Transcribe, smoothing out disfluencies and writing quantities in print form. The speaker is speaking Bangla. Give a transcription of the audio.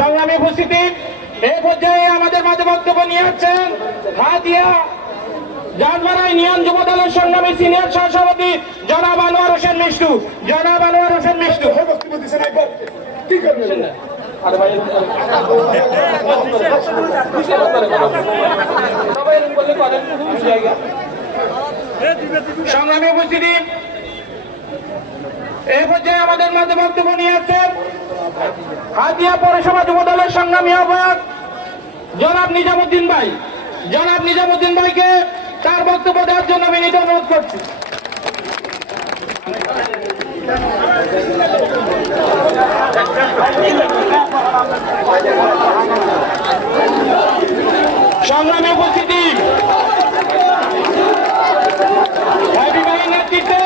সংগ্রামী উপস্থিতি, এই পর্যায়ে আমাদের মাঝে বক্তব্য নিয়ে আসছেন হাতিয়া জাহাজবাড়া ইউনিয়ন যুব দলের সংগ্রামী সিনিয়র সহসভাপতি জনাব আনোয়ার হোসেন মিষ্টু। জনাব আনোয়ার হোসেন মিষ্টু সংগ্রামী উপস্থিতি, এই পর্যায়ে আমাদের মাঝে বক্তব্য নিয়ে আসছেন হাতিয়া পৌরসভা যুব দলের সংগ্রামী আহ্বায়ক জনাব নিজামুদ্দিন ভাই। জনাব নিজামুদ্দিন ভাইকে তার বক্তব্য দেওয়ার জন্য বিনীত অনুরোধ করছি। সংগ্রামী উপস্থিতি, নেতৃত্বে